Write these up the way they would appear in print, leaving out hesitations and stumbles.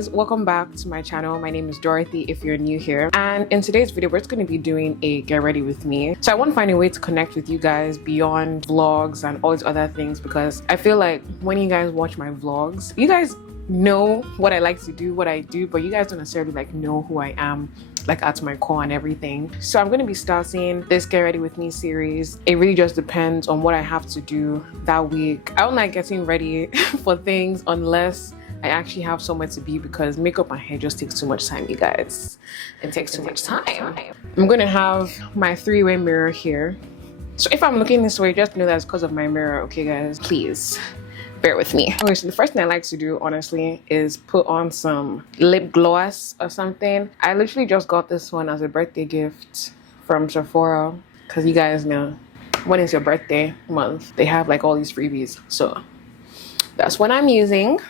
guys, welcome back to my channel. My name is Dorothy if you're new here, and in today's video we're just going to be doing a get ready with me. So I want to find a way to connect with you guys beyond vlogs and all these other things, because I feel like when you guys watch my vlogs, you guys know what I like to do, what I do, but you guys don't necessarily like know who I am, like at my core and everything. So I'm going to be starting this get ready with me series. It really just depends on what I have to do that week. I don't like getting ready for things unless I actually have somewhere to be, because makeup and hair just takes too much time, you guys. It takes too much time. I'm going to have my three-way mirror here. So if I'm looking this way, just know that's because of my mirror, okay guys? Please bear with me. Okay, so the first thing I like to do, honestly, is put on some lip gloss or something. I literally just got this one as a birthday gift from Sephora, because you guys know when it's your birthday month, they have like all these freebies. So that's what I'm using.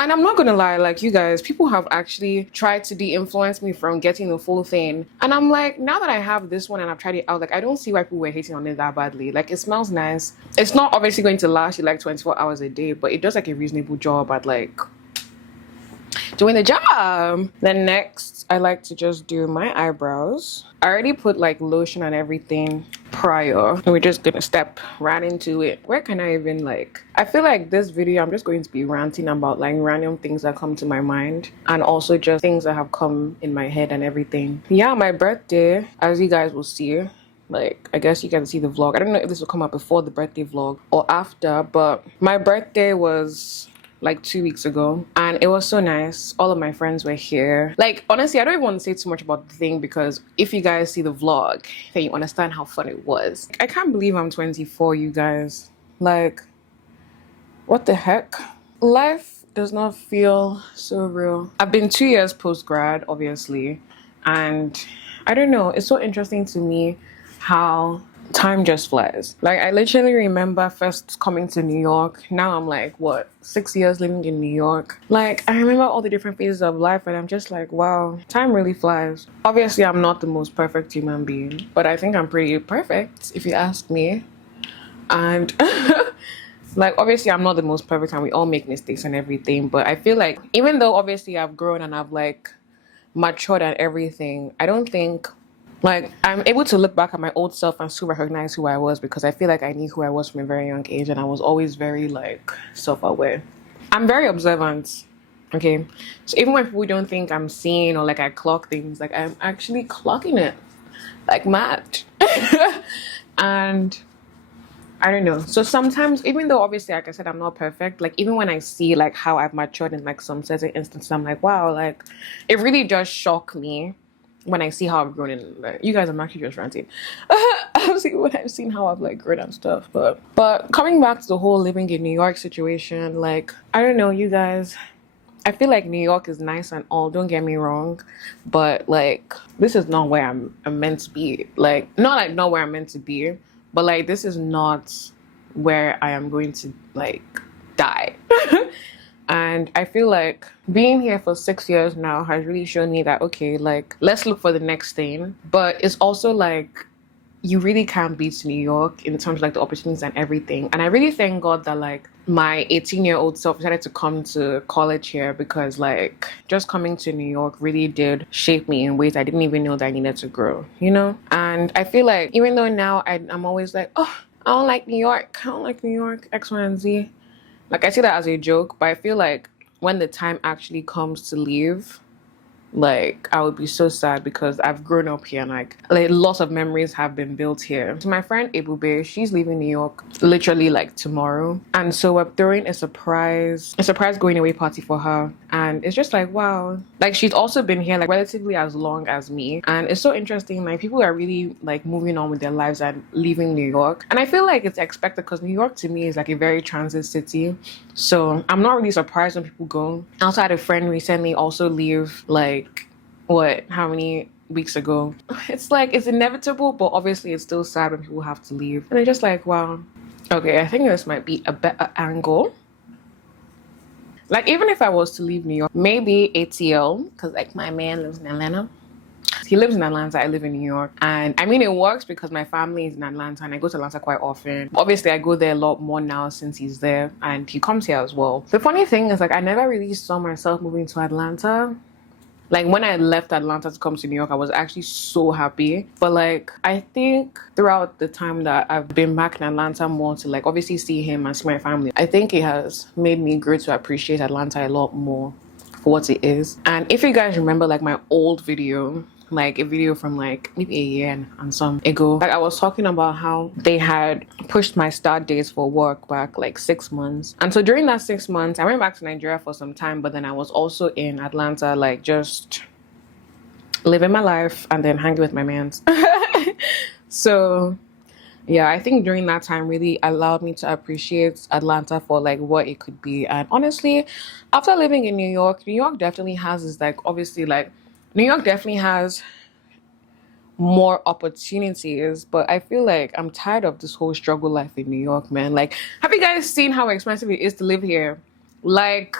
And I'm not gonna lie, like, you guys, people have actually tried to de-influence me from getting the full thing. And I'm like, now that I have this one and I've tried it out, like, I don't see why people were hating on it that badly. Like, it smells nice. It's not obviously going to last you like 24 hours a day, but it does like a reasonable job at like doing the job. Then next, I like to just do my eyebrows. I already put like lotion and everything prior, and we're just gonna step right into it. Where can I even like, I feel like this video I'm just going to be ranting about like random things that come to my mind, and also just things that have come in my head and everything. Yeah, my birthday, as you guys will see, like, I guess you can see the vlog. I don't know if this will come up before the birthday vlog or after, but my birthday was like 2 weeks ago, and it was so nice. All of my friends were here. Like, honestly, I don't even want to say too much about the thing, because if you guys see the vlog, then you understand how fun it was. I can't believe I'm 24, you guys. Like, what the heck? Life does not feel so real. I've been 2 years post-grad, obviously, and I don't know, it's so interesting to me how time just flies. Like, I literally remember first coming to New York. Now I'm like, what, 6 years living in New York? Like, I remember all the different phases of life, and I'm just like, wow, time really flies. Obviously, I'm not the most perfect human being, but I think I'm pretty perfect, if you ask me. And like, obviously, I'm not the most perfect, and we all make mistakes and everything, but I feel like even though obviously I've grown and I've like matured and everything, I don't think like I'm able to look back at my old self and still recognize who I was, because I feel like I knew who I was from a very young age, and I was always very like self-aware. I'm very observant, okay? So even when people don't think I'm seeing or like I clock things, like I'm actually clocking it like mad. And I don't know. So sometimes, even though obviously, like I said, I'm not perfect, like even when I see like how I've matured in like some certain instances, I'm like, wow, like it really does shock me when I see how I've grown. In like, you guys, I'm actually just ranting. I'm seeing when I've seen how I've like grown and stuff. But coming back to the whole living in New York situation, like, I don't know, you guys, I feel like New York is nice and all, don't get me wrong, but like this is not where I'm meant to be. Like, not where I'm meant to be, but like this is not where I am going to like die. And I feel like being here for 6 years now has really shown me that, okay, like, let's look for the next thing. But it's also like, you really can't beat New York in terms of like the opportunities and everything. And I really thank God that like my 18-year-old self decided to come to college here, because like just coming to New York really did shape me in ways I didn't even know that I needed to grow, you know? And I feel like even though now I'm always like, oh, I don't like New York, X, Y, and Z. Like, I say that as a joke, but I feel like when the time actually comes to leave, like, I would be so sad, because I've grown up here and like lots of memories have been built here. So my friend Ebube, she's leaving New York literally like tomorrow, and so we're throwing a surprise going away party for her. And it's just like, wow, like she's also been here like relatively as long as me, and it's so interesting, like people are really like moving on with their lives and leaving New York. And I feel like it's expected, because New York to me is like a very transit city, so I'm not really surprised when people go. I also had a friend recently also leave like how many weeks ago. It's like, it's inevitable, but obviously it's still sad when people have to leave. And I'm just like, wow. Okay, I think this might be a better angle. Like, even if I was to leave New York, maybe ATL, because like my man lives in Atlanta. He lives in Atlanta, I live in New York. And I mean, it works because my family is in Atlanta and I go to Atlanta quite often. Obviously, I go there a lot more now since he's there and he comes here as well. The funny thing is, like, I never really saw myself moving to Atlanta. Like, when I left Atlanta to come to New York, I was actually so happy. But like, I think throughout the time that I've been back in Atlanta more to like obviously see him and see my family, I think it has made me grow to appreciate Atlanta a lot more for what it is. And if you guys remember like my old video, like a video from like maybe a year and some ago, like I was talking about how they had pushed my start dates for work back like 6 months. And so during that 6 months I went back to Nigeria for some time, but then I was also in Atlanta, like just living my life and then hanging with my mans. So yeah, I think during that time really allowed me to appreciate Atlanta for like what it could be. And honestly, after living in New York definitely has this like, obviously like New York definitely has more opportunities, but I feel like I'm tired of this whole struggle life in New York, man. Like, have you guys seen how expensive it is to live here? Like,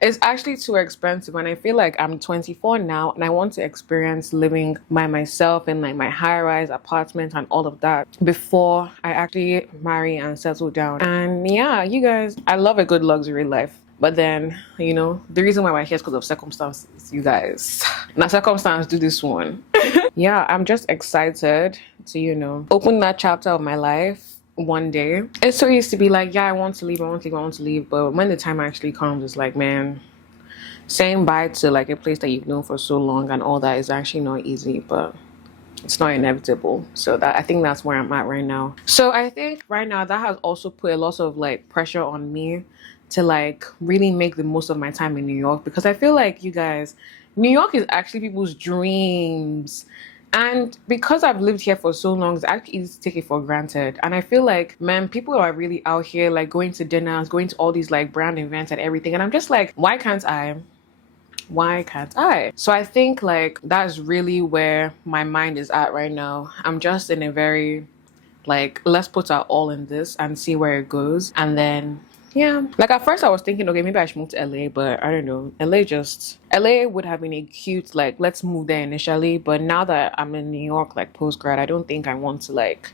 it's actually too expensive, and I feel like I'm 24 now and I want to experience living by myself in like my high-rise apartment and all of that before I actually marry and settle down. And yeah, you guys, I love a good luxury life. But then, you know, the reason why we're here is because of circumstances, you guys. Now, circumstance do this one. Yeah, I'm just excited to, you know, open that chapter of my life one day. It's so easy to be like, yeah, I want to leave. But when the time actually comes, it's like, man, saying bye to like a place that you've known for so long and all that is actually not easy, but it's not inevitable. So that I think that's where I'm at right now. So I think right now that has also put a lot of like pressure on me to like really make the most of my time in New York, because I feel like, you guys, New York is actually people's dreams. And because I've lived here for so long, it's actually easy to take it for granted. And I feel like, man, people are really out here like going to dinners, going to all these like brand events and everything. And I'm just like, why can't I? Why can't I? So I think like that's really where my mind is at right now. I'm just in a very like, let's put our all in this and see where it goes. And then yeah, like at first I was thinking, okay, maybe I should move to LA, but I don't know. LA would have been a cute, like, let's move there initially. But now that I'm in New York, like post grad, I don't think I want to like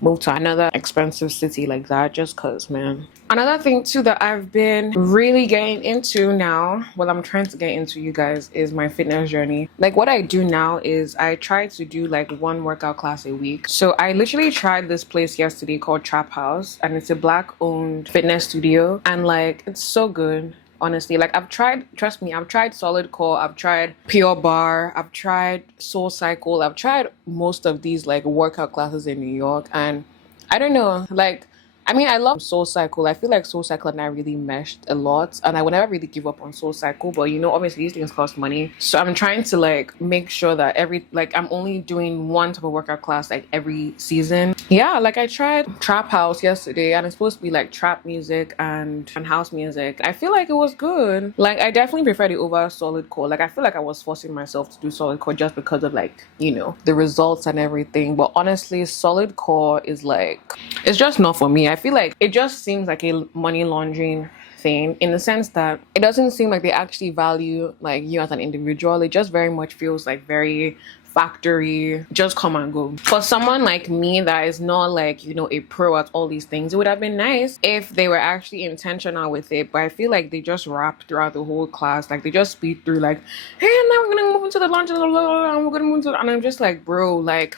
move to another expensive city like that, just cause, man. Another thing too that I've been really getting into now, well, I'm trying to get into, you guys, is my fitness journey. Like what I do now is I try to do like one workout class a week. So I literally tried this place yesterday called Trap House, and it's a black owned fitness studio, and like it's so good. Honestly, like I've tried, trust me, I've tried Solid Core, I've tried Pure Bar, I've tried Soul Cycle, I've tried most of these like workout classes in New York, and I don't know, like, I mean, I love Soul Cycle. I feel like Soul Cycle and I really meshed a lot, and I would never really give up on Soul Cycle, but you know, obviously these things cost money. So I'm trying to like make sure that I'm only doing one type of workout class like every season. Yeah, like I tried Trap House yesterday, and it's supposed to be like trap music and house music. I feel like it was good. Like I definitely preferred it over Solid Core. Like I feel like I was forcing myself to do Solid Core just because of like, you know, the results and everything. But honestly, Solid Core is like, it's just not for me. I feel like it just seems like a money laundering thing, in the sense that it doesn't seem like they actually value like you as an individual. It just very much feels like very factory, just come and go. For someone like me that is not like, you know, a pro at all these things, it would have been nice if they were actually intentional with it. But I feel like they just rap throughout the whole class, like they just speed through like, hey, now we're gonna move into the lunch and we're gonna move to, and I'm just like, bro, like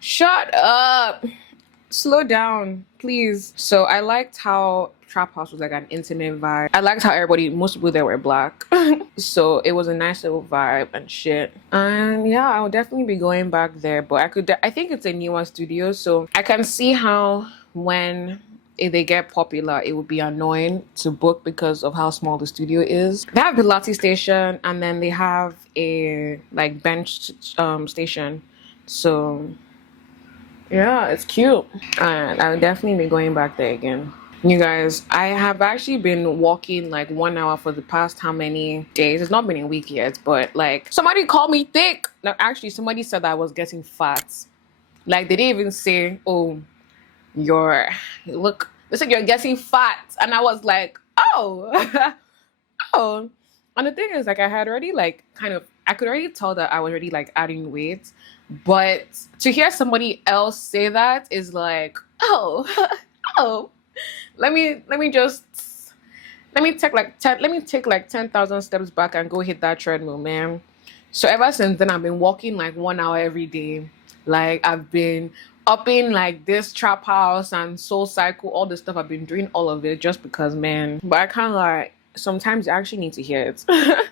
shut up, slow down, please. So I liked how Trap House was like an intimate vibe. I liked how most people there were black. So it was a nice little vibe and shit. And yeah, I would definitely be going back there. But I think it's a newer studio, so I can see how when if they get popular, it would be annoying to book because of how small the studio is. They have the Pilates station, and then they have a like bench station. So yeah, it's cute, and I'll definitely be going back there again. You guys, I have actually been walking like 1 hour for the past how many days? It's not been a week yet, but like somebody called me thick. No, actually, somebody said that I was getting fat. Like they didn't even say, "Oh, they said you're getting fat," and I was like, "Oh, oh." And the thing is, like, I had already like kind of I could already tell that I was already like adding weight. But to hear somebody else say that is like, oh, oh, let me take like 10,000 steps back and go hit that treadmill, man. So ever since then, I've been walking like 1 hour every day. Like I've been up in like this trap house and soul cycle, all this stuff. I've been doing all of it just because, man. But I can't lie. Sometimes you actually need to hear it.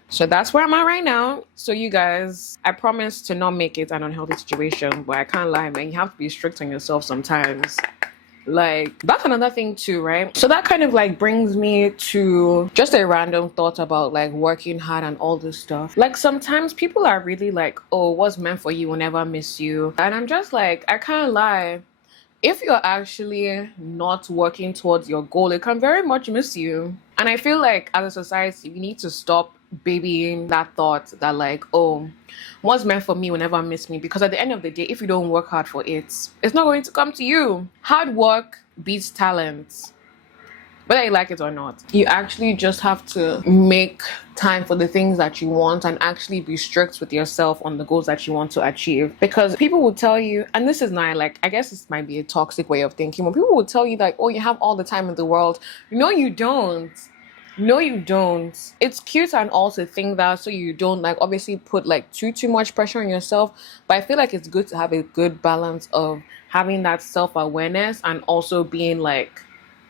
So that's where I'm at right now. So you guys, I promise to not make it an unhealthy situation, but I can't lie, man. You have to be strict on yourself sometimes. Like that's another thing too, right? So that kind of like brings me to just a random thought about like working hard and all this stuff. Like sometimes people are really like, oh, what's meant for you will never miss you. And I'm just like, I can't lie. If you're actually not working towards your goal, it can very much miss you. And I feel like as a society, we need to stop babying that thought that like, oh, what's meant for me will never miss me. Because at the end of the day, if you don't work hard for it, it's not going to come to you. Hard work beats talent. Whether you like it or not, you actually just have to make time for the things that you want and actually be strict with yourself on the goals that you want to achieve. Because people will tell you, and this is not like, I guess this might be a toxic way of thinking, but people will tell you like, oh, you have all the time in the world. No, you don't. No, you don't. It's cute and all to think that so you don't like obviously put like too much pressure on yourself. But I feel like it's good to have a good balance of having that self-awareness and also being like,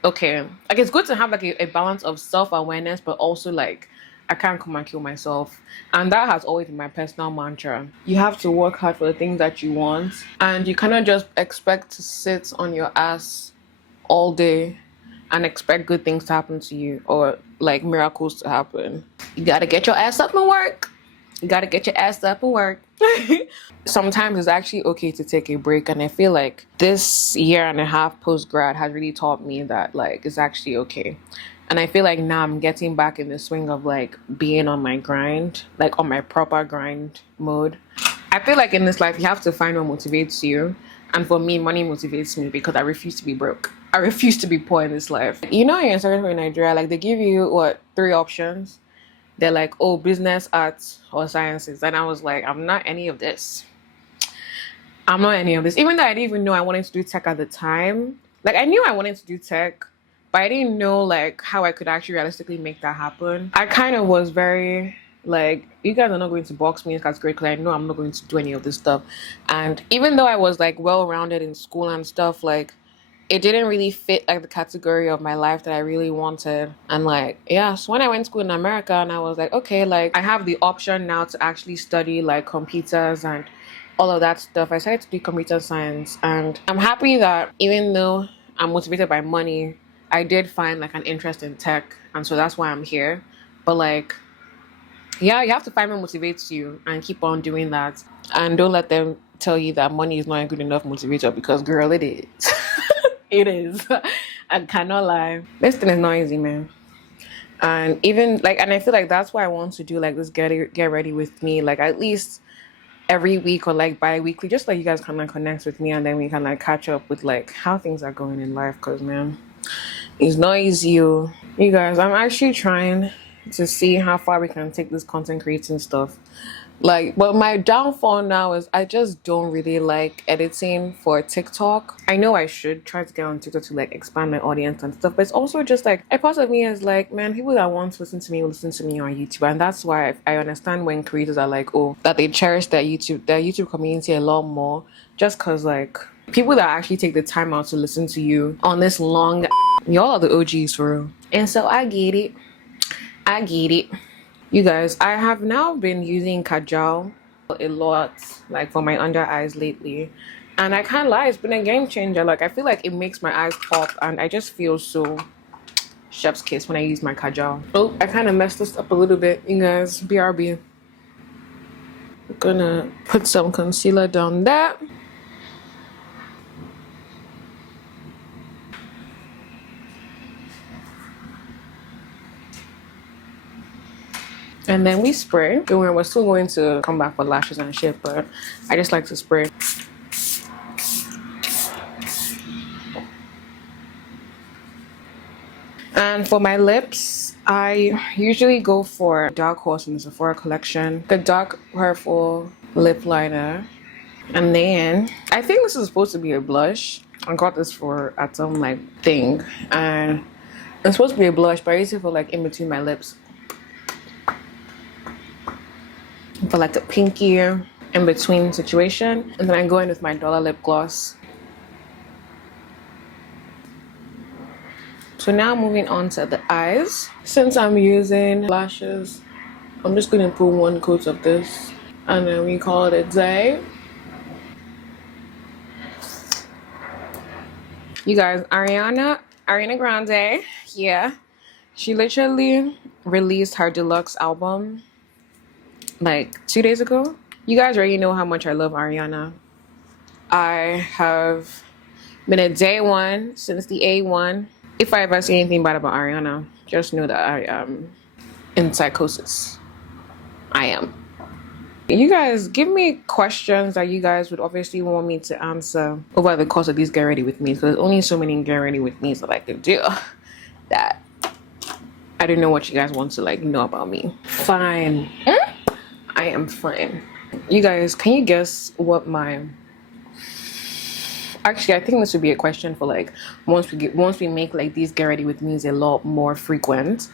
okay, like it's good to have like a balance of self-awareness, but also like I can't come and kill myself. And that has always been my personal mantra. You have to work hard for the things that you want, and you cannot just expect to sit on your ass all day and expect good things to happen to you or like miracles to happen. You gotta get your ass up and work. You gotta get your ass up and work. Sometimes it's actually okay to take a break, and I feel like this year and a half post-grad has really taught me that like it's actually okay. And I feel like now I'm getting back in the swing of like being on my grind, like on my proper grind mode. I feel like in this life you have to find what motivates you, and for me money motivates me because I refuse to be broke. I refuse to be poor in this life. You know, in secondary Nigeria, like they give you what 3 options. They're like, oh, business, arts, or sciences. And I was like, I'm not any of this. I'm not any of this. Even though I didn't even know I wanted to do tech at the time. Like, I knew I wanted to do tech, but I didn't know, like, how I could actually realistically make that happen. I kind of was very, like, you guys are not going to box me in category because I know I'm not going to do any of this stuff. And even though I was, like, well-rounded in school and stuff, like, it didn't really fit like the category of my life that I really wanted. And like, yeah, so when I went to school in America and I was like, okay, like I have the option now to actually study like computers and all of that stuff. I decided to do computer science, and I'm happy that even though I'm motivated by money, I did find like an interest in tech, and so that's why I'm here. But like, yeah, you have to find what motivates you and keep on doing that, and don't let them tell you that money is not a good enough motivator, because girl, it is. It is. I cannot lie. This thing is not easy, man. And even like, and I feel like that's why I want to do like this get ready with me, like at least every week or like bi-weekly, just like you guys can like connect with me, and then we can like catch up with like how things are going in life. Because man, it's not easy. You guys, I'm actually trying to see how far we can take this content creating stuff. Like, but my downfall now is I just don't really like editing for TikTok. I know I should try to get on TikTok to like expand my audience and stuff, but it's also just like a part of me is like, man, people that want to listen to me will listen to me on YouTube. And that's why I understand when creators are like, oh, that they cherish their YouTube community a lot more, just because like people that actually take the time out to listen to you on this long, y'all are the OGs for real. And so I get it. You guys, I have now been using kajal a lot, like for my under eyes lately. And I can't lie, it's been a game changer. Like, I feel like it makes my eyes pop, and I just feel so chef's kiss when I use my kajal. Oh, I kind of messed this up a little bit, you guys. BRB. I'm gonna put some concealer down there. And then we spray. Don't worry, we're still going to come back for lashes and shit, but I just like to spray. And for my lips, I usually go for Dark Horse in the Sephora collection, the dark purple lip liner. And then I think this is supposed to be a blush. I got this for at some like thing, and it's supposed to be a blush, but I use it for like in between my lips, for like a pinky in between situation. And then I go in with my Dollar lip gloss. So now moving on to the eyes. Since I'm using lashes, I'm just gonna put one coat of this, and then we call it a day. You guys, Ariana Grande, yeah, she literally released her deluxe album like 2 days ago. You guys already know how much I love Ariana. I have been a day one since the A1. If I ever say anything bad about Ariana, just know that I am in psychosis. I am. You guys, give me questions that you guys would obviously want me to answer over the course of these Get Ready With Me. So there's only so many Get Ready With Me that I can do that I don't know what you guys want to like know about me. Fine. I am fine. You guys, can you guess what my... Actually, I think this would be a question for like once we make like these Get Ready With Me's a lot more frequent.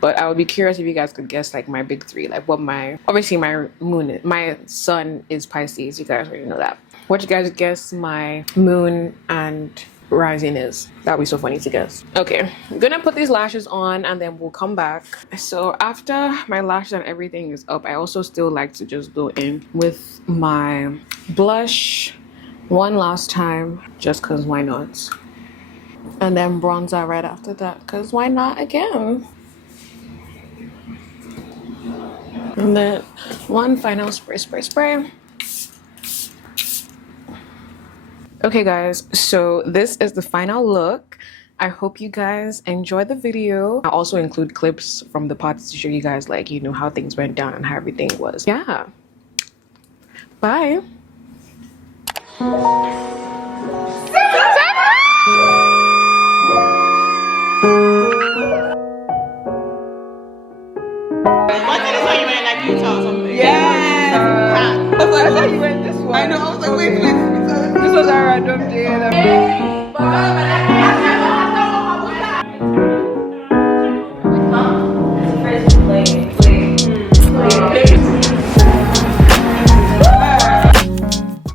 But I would be curious if you guys could guess like my big three, like what my... Obviously my moon, my sun is Pisces. You guys already know that. What you guys guess my moon and rising is? That'd be so funny to guess. Okay, I'm gonna put these lashes on and then we'll come back. So after my lashes and everything is up, I also still like to just go in with my blush one last time, just cause why not? And then bronzer right after that, cause why not again? And then one final spray. Okay guys, so this is the final look. I hope you guys enjoy the video. I'll also include clips from the parts to show you guys like, you know, how things went down and how everything was. Yeah. Bye. Yeah. I thought you went this one. I know. I was like, wait, this was our random day.